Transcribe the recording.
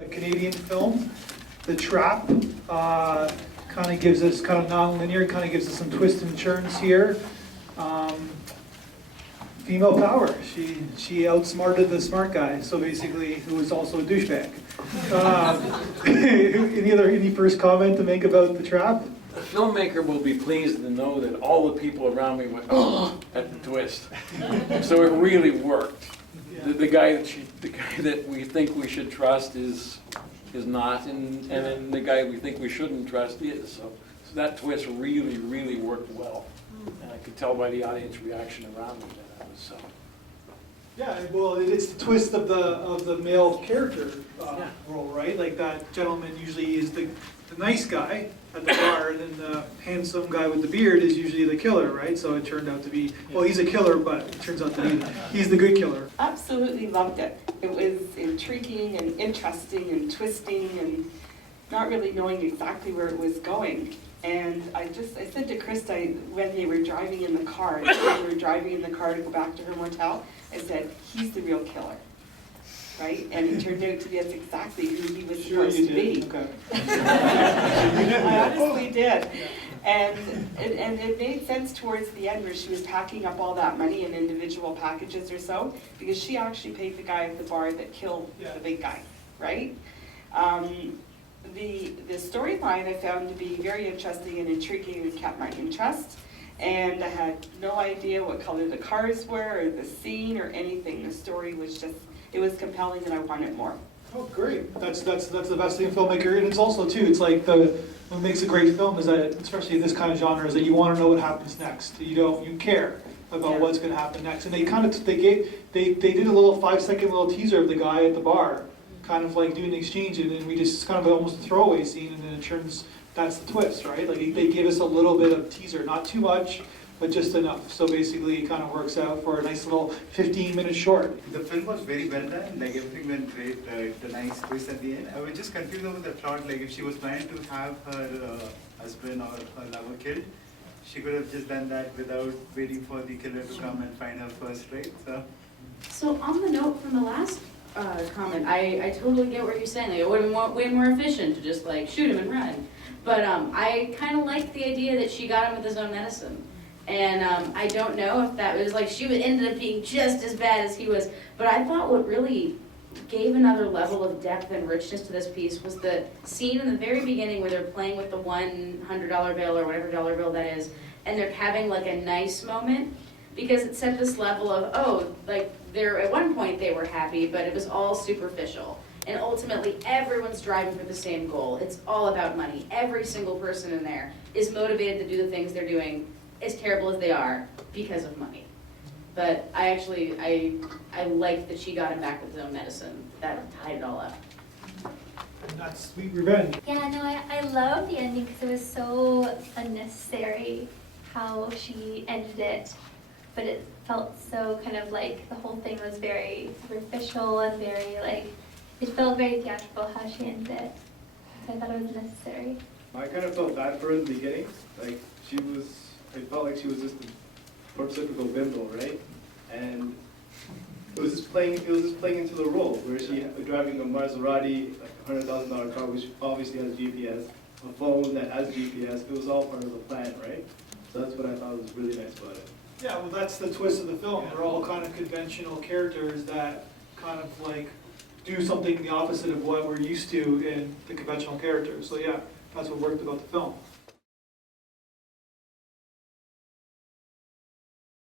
A Canadian film. The Trap kind of gives us, kind of non-linear, kind of gives us some twists and turns here. Female power. She outsmarted the smart guy, so basically, who was also a douchebag. Any first comment to make about The Trap? The filmmaker will be pleased to know that all the people around me went, oh, at the twist. So it really worked. The guy that we think we should trust is not, and then the guy we think we shouldn't trust is. So that twist really worked well. And I could tell by the audience reaction around me that I was so. Yeah, well, it's the twist of the male character role, right? Like that gentleman usually is the nice guy at the bar, and then the handsome guy with the beard is usually the killer, right? So it turned out to be, well, he's a killer, but it turns out to be he's the good killer. Absolutely loved it. It was intriguing and interesting and twisting and not really knowing exactly where it was going. And I said to Krista when they were driving in the car, to go back to her motel, I said, he's the real killer, right? And it turned out to be that's exactly who he was supposed to be. Okay. I honestly did. And it made sense towards the end where she was packing up all that money in individual packages or so, because she actually paid the guy at the bar that killed the big guy, right? The storyline I found to be very interesting and intriguing and kept my interest. And I had no idea what color the cars were or the scene or anything. The story was just, it was compelling and I wanted more. Oh, great. That's the best thing in filmmaker. And it's also, too, it's like what makes a great film is that, especially in this kind of genre, is that you want to know what happens next. You care about what's going to happen next. And they did a little 5-second little teaser of the guy at the bar, kind of like doing the exchange, and then we just kind of almost a throwaway scene, and then it turns, that's the twist, right? Like they gave us a little bit of teaser, not too much, but just enough. So basically it kind of works out for a nice little 15-minute short. The film was very well done, like everything went great, the nice twist at the end. I was just confused over the plot, like if she was planning to have her husband or her lover killed, she could have just done that without waiting for the killer to come and find her first, right? So on the note from the last comment, I totally get what you're saying. Like, it would have been way more efficient to just like shoot him and run. But I kind of liked the idea that she got him with his own medicine. And I don't know if that was like, she ended up being just as bad as he was. But I thought what really gave another level of depth and richness to this piece was the scene in the very beginning where they're playing with the $100 bill or whatever dollar bill that is, and they're having like a nice moment, because it set this level of, oh, like they're at one point they were happy, but it was all superficial. And ultimately everyone's driving for the same goal. It's all about money. Every single person in there is motivated to do the things they're doing, as terrible as they are, because of money. But I liked that she got him back with his own medicine. That tied it all up. And that's Sweet Revenge. Yeah, no, I love the ending because it was so unnecessary how she ended it. But it felt so kind of like the whole thing was very superficial and very like, it felt very theatrical how she ended it. So I thought it was necessary. I kind of felt bad for her in the beginning. Like it felt like she was just a prototypical bimbo, right? And it was just playing into the role where she driving a Maserati, like $100,000 car, which obviously has GPS, a phone that has GPS. It was all part of the plan, right? So that's what I thought was really nice about it. Yeah, well, that's the twist of the film. They're all kind of conventional characters that kind of like do something the opposite of what we're used to in the conventional characters. So yeah, that's what worked about the film.